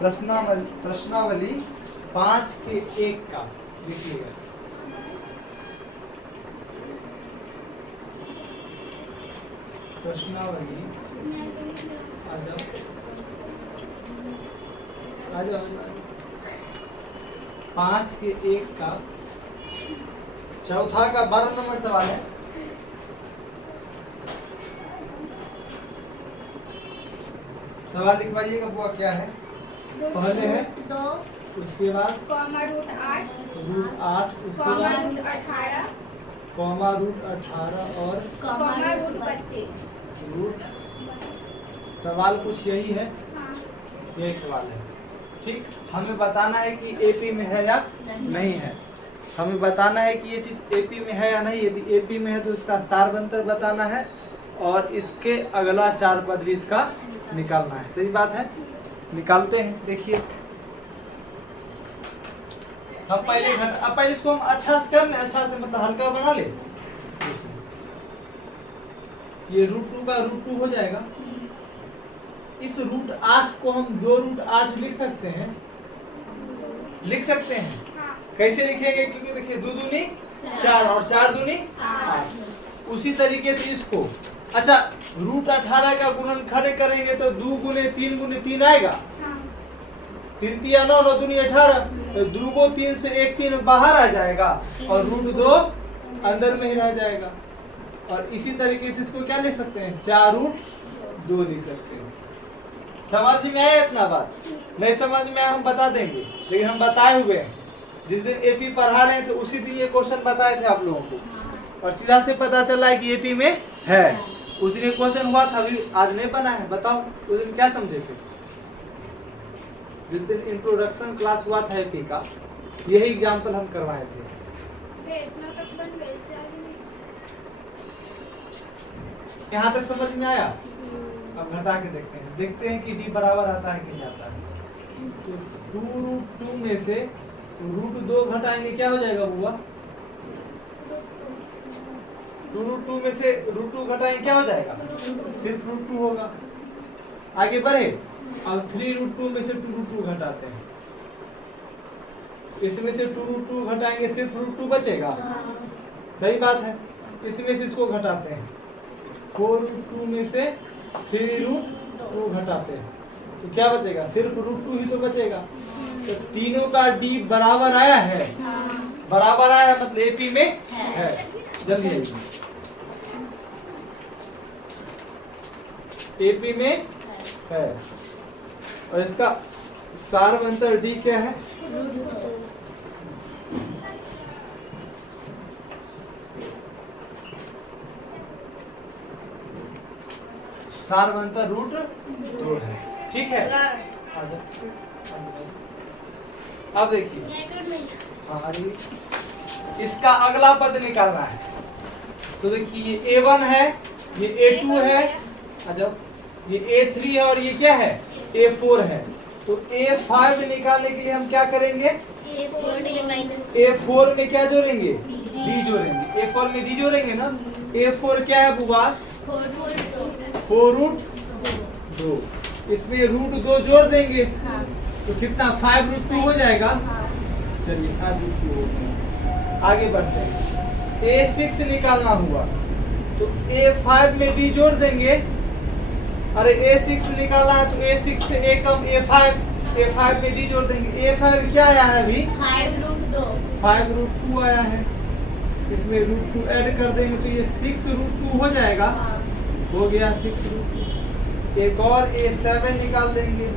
प्रश्नावली 5 के 1 का लिखिएगा। प्रश्नावली आ जाओ 5 के 1 का चौथा का 12 नंबर सवाल है। सवाल लिखवाइएगा बुआ, क्या है? पहले है 2, उसके बाद कॉमा रूट 8, उसके कॉमा बाद रूट 18, कॉमा रूट 18 और कॉमा रूट 32। रूट। सवाल कुछ यही है, हाँ। यही सवाल है। ठीक, हमें बताना है कि एपी में है या नहीं है। हमें बताना है कि ये चीज एपी में है या नहीं। यदि एपी में है तो इसका सारवंतर बताना है और इसके अगला 4 पद भी इसका निकालना है। सही बात है, निकालते हैं। देखिए हम पहले इसको हम अच्छा से कर ले, अच्छा से मतलब हल्का बना ले। ये √2 का √2 हो जाएगा। इस √8 को हम 2 √8 लिख सकते हैं, कैसे लिखेंगे? क्योंकि देखिए 2 दूनी 4 और 4 दूनी 8। उसी तरीके से इसको अच्छा √18 का गुणनखंड करेंगे तो 2 गुने 3 आएगा। 3 × 9 9 दूनी 18, तो 2 को 3 से 1 3 बाहर आ जाएगा और √2 अंदर में ही रह जाएगा। और इसी तरीके से इसको क्या लिख सकते हैं? 4 √2 लिख सकते हैं। समझ में आया इतना बात? नहीं समझ में आया हम बता देंगे, लेकिन हम बताए हुए हैं। जिस दिन एपी पढ़ा रहे हैं तो उसी दिन ये क्वेश्चन बताए थे आप लोगों को, और सीधा से पता चला है कि एपी में है। उस दिन क्वेश्चन हुआ था, अभी आज नहीं बना है। बताओ उस दिन क्या समझे फिर? जिस दिन इंट्रोडक्शन क्लास हुआ था एपी का, यही एग्जाम्पल हम करवाए थे। इतना तक बन गए, इससे आगे नहीं। यहाँ तक समझ में आया? अब घटा के देखते हैं कि डी बराबर आता है कि नहीं आता है। तो 2 √2 में से √2 घटाएंगे, क्या हो जाएगा बुआ? 2 √2 में से √2 घटाएंगे, क्या हो जाएगा? सिर्फ √2 होगा। आगे बढ़े। अब 3 √2 में से 2 √2 घटाते हैं, इसमें से 2 √2 घटाएंगे, सिर्फ √2 बचेगा। सही बात है। इसमें से इसको घटाते हैं, 4 √2 में से 3 √2 घटाते हैं, तो क्या बचेगा? सिर्फ √2 ही तो बचेगा। तो तीनों का डी बराबर आया है, बराबर आया है मतलब एपी में है। जल्दी एपी में है। और इसका सारवंतर डी क्या है? सारवंतर √2 है। ठीक है, अब देखिए इसका अगला पद निकालना है। तो देखिए ये A1 है, ये A2 है, ये A3 है और ये क्या है? A4 है। तो A5 निकालने के लिए हम क्या करेंगे? A4 में क्या जोड़ेंगे? D जोड़ेंगे। A4 में D जोड़ेंगे ना। A4 क्या है बुआ? 4 √2। इसमें √2 जोड़ देंगे तो कितना? 5 √2 हो जाएगा। चलिए 5 √2 हो गया। आगे बढ़ते हैं। A6 निकालना हुआ तो A5 में D जोड़ देंगे। अरे A6 निकालना है तो A6 से A कम A5 में D जोड़ देंगे। A5 क्या आया है अभी? 5 √2 आया है। इसमें √2 ऐड कर देंगे तो ये 6 √2 हो जाएगा। हो गया 6 √2। एक और A7 निकाल देंगे।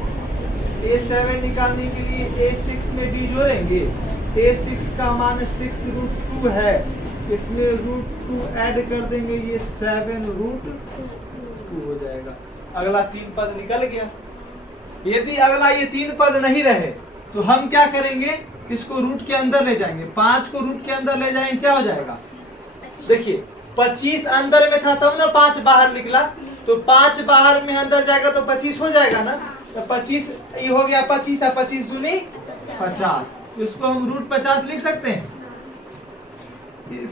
A7 निकालने के लिए A6 में D जोड़ेंगे। A6 का मान 6 √2 है, इसमें √2 ऐड कर देंगे, ये 7 √2 हो जाएगा। अगला 3 पद निकल गया। यदि अगला ये 3 पद नहीं रहे तो हम क्या करेंगे? इसको रूट के अंदर ले जाएंगे। 5 को रूट के अंदर ले जाएंगे, क्या हो जाएगा? देखिए 25 अंदर में था तब ना 5 बाहर निकला, तो 5 बाहर में अंदर जाएगा तो 25 हो जाएगा ना। तो 25 ये हो गया 25 है, 25 दूनी 50। इसको हम √50 लिख सकते हैं।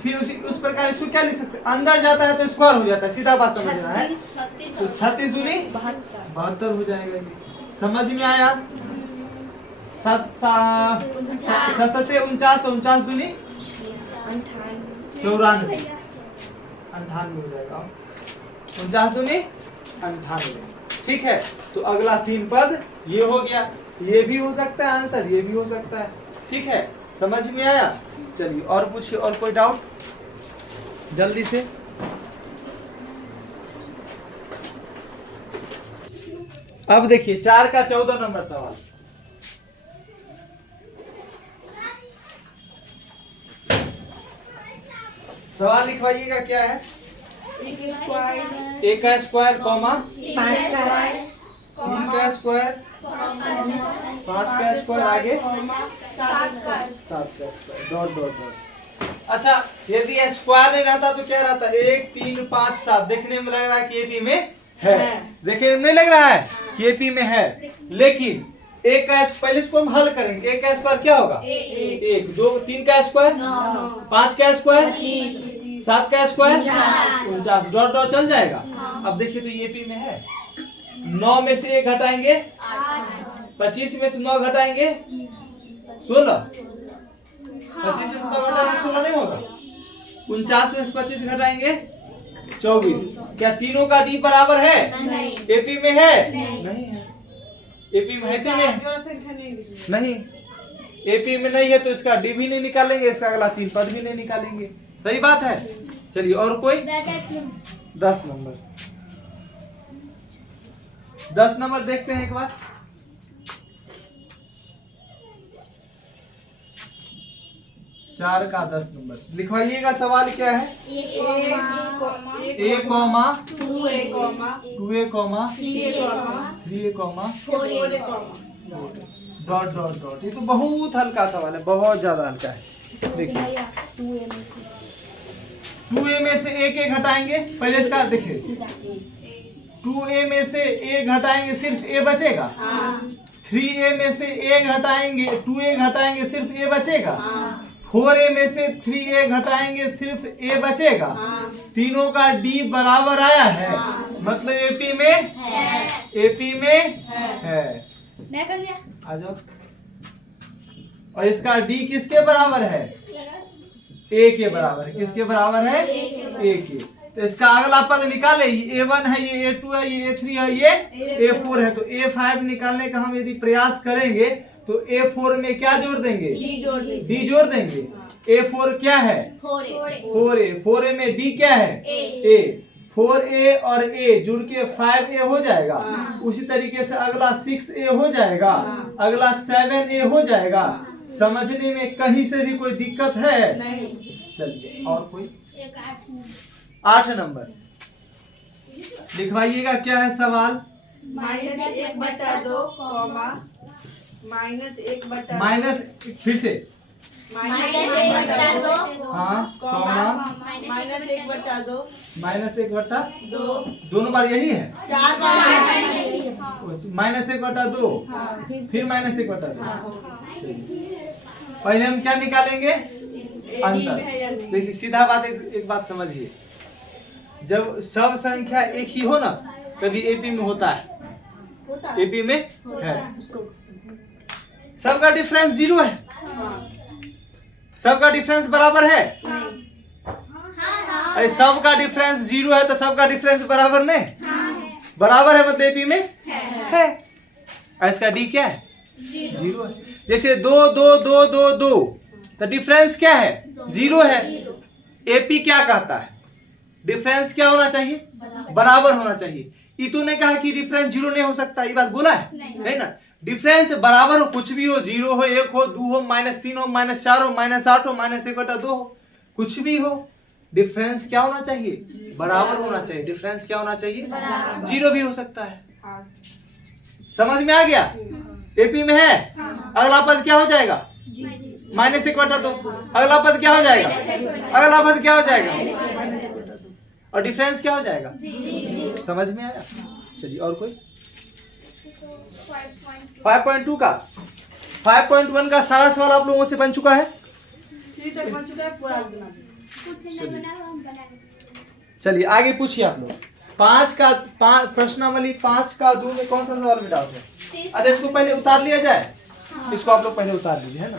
फिर उस प्रकार इसको क्या लिख सकते हैं? अंदर जाता है तो स्क्वायर हो जाता है, सीधा बात समझना है। तो 36 दूनी 72 हो जाएगा। ये समझ में आया? सते 49, 49 दूनी 94, 98 हो जाएगा। 49 दूनी 98, ठीक है। तो अगला 3 पद ये हो गया, ये भी हो सकता है आंसर, ये भी हो सकता है, ठीक है। समझ में आया? चलिए और पूछिए, और कोई डाउट जल्दी से। अब देखिए 4 का 14 नंबर सवाल। सवाल लिखवाइएगा, क्या है? एक का स्क्वायर कॉमा 5 का 3 का स्क्वायर 5 का स्क्वायर आगे 7 का 7 का स्क्वायर डॉट डॉट डॉट। अच्छा, यदि स्क्वायर नहीं रहता तो क्या रहता? 1 3 5 7। देखने में लग रहा है कि एपी में है, देखने में नहीं लग रहा है कि एपी में है, लेकिन एक का पहले इसको हम हल करेंगे। एक का स्क्वायर क्या होगा? 1 2 3 का स्क्वायर 5 का स्क्वायर 7 का स्क्वायर 49, डॉट डॉट चल जाएगा। अब देखिए तो ये एपी में है। 9 में से 1 घटाएंगे 25 में से 9 घटाएंगे 16, 25 में से 9 घटाएंगे 16 नहीं होगा। 49 में से 25 घटाएंगे 24। क्या तीनों का डी बराबर है? एपी में है? नहीं है। एपी में है तो नहीं, एपी में नहीं है तो इसका डी भी नहीं निकालेंगे, इसका अगला 3 पद भी नहीं निकालेंगे। सही बात है। चलिए और कोई 10 नंबर, 10 नंबर देखते हैं एक बार। चार का 10 नंबर लिखवाइएगा। सवाल क्या है? A comma 2a comma 3a comma dot dot dot. ये तो बहुत हल्का सवाल है, बहुत ज्यादा हल्का है। देखिए 2a में से एक घटाएंगे, पहले इसका देखिए 2a में से एक घटाएंगे सिर्फ a बचेगा। 3a में से एक घटाएंगे 2a घटाएंगे सिर्फ a बचेगा। 4a में से 3a घटाएंगे सिर्फ a बचेगा। तीनों का d बराबर आया है, मतलब एपी में एपी में है। मैं कर दिया। आ जाओ। और इसका d किसके बराबर है? a के बराबर है। किसके बराबर है? a के। तो इसका अगला पद निकाले, ये a1 है, ये a2 है, ये a3 है, ये a4 है। तो a5 निकालने का हम यदि प्रयास करेंगे तो a4 में क्या जोड़ देंगे? d जोड़ देंगे। a4 क्या है? 4a। 4a में d क्या है? a। 4a और a जुड़ के 5a हो जाएगा। उसी तरीके से अगला 6a हो जाएगा, अगला 7a हो जाएगा। समझने में कहीं से भी कोई दिक्कत है? चलिए और कोई 8 नंबर लिखवाइएगा। क्या है सवाल? -1/2 कॉमा -1/2 माइनस, फिर से -1/2 हाँ कॉमा -1/2 -1/2। दोनों बार यही है। 4 बार -1/2 फिर -1/2। पहले हम क्या निकालेंगे? अंतर। देखिए सीधा बात, एक बात समझिए, जब सब संख्या एक ही हो ना, कभी एपी में होता है, एपी में है। सबका डिफरेंस 0 है, सबका डिफरेंस बराबर है। अरे सबका डिफरेंस 0 है तो सबका डिफरेंस बराबर नहीं, बराबर है मतलब एपी में है। और इसका डी क्या है? 0 है। जैसे 2 2 2 2 2 तो डिफरेंस क्या है? 0 है। एपी क्या कहता है? डिफरेंस क्या होना चाहिए? बराबर होना चाहिए। इतू ने कहा कि डिफरेंस 0 नहीं हो सकता, ये बात बोला है नहीं ना। डिफरेंस बराबर हो, कुछ भी हो, 0 हो, 1 हो, 2 हो, -3 हो, -4 हो, -8 हो, -1/2 हो, कुछ भी हो, डिफरेंस क्या होना चाहिए? बराबर होना चाहिए। डिफरेंस क्या होना चाहिए? 0 भी हो सकता है। समझ में आ गया? एपी में है। अगला पद क्या हो जाएगा? -1/2। अगला पद क्या हो जाएगा? अगला पद क्या हो जाएगा? और डिफरेंस क्या हो जाएगा? समझ में आया? चलिए और कोई 5.2 का 5.1 का सारा सवाल आप लोगों से बन चुका है। 3 तक बन चुका है, पूरा बना चलिए आगे पूछिए आप लोग। 5 प्रश्नावली 5 का 2 में कौन सा सवाल में डाउट है? अच्छा इसको पहले उतार लिया जाए। इसको आप लोग पहले उतार लीजिए, है ना।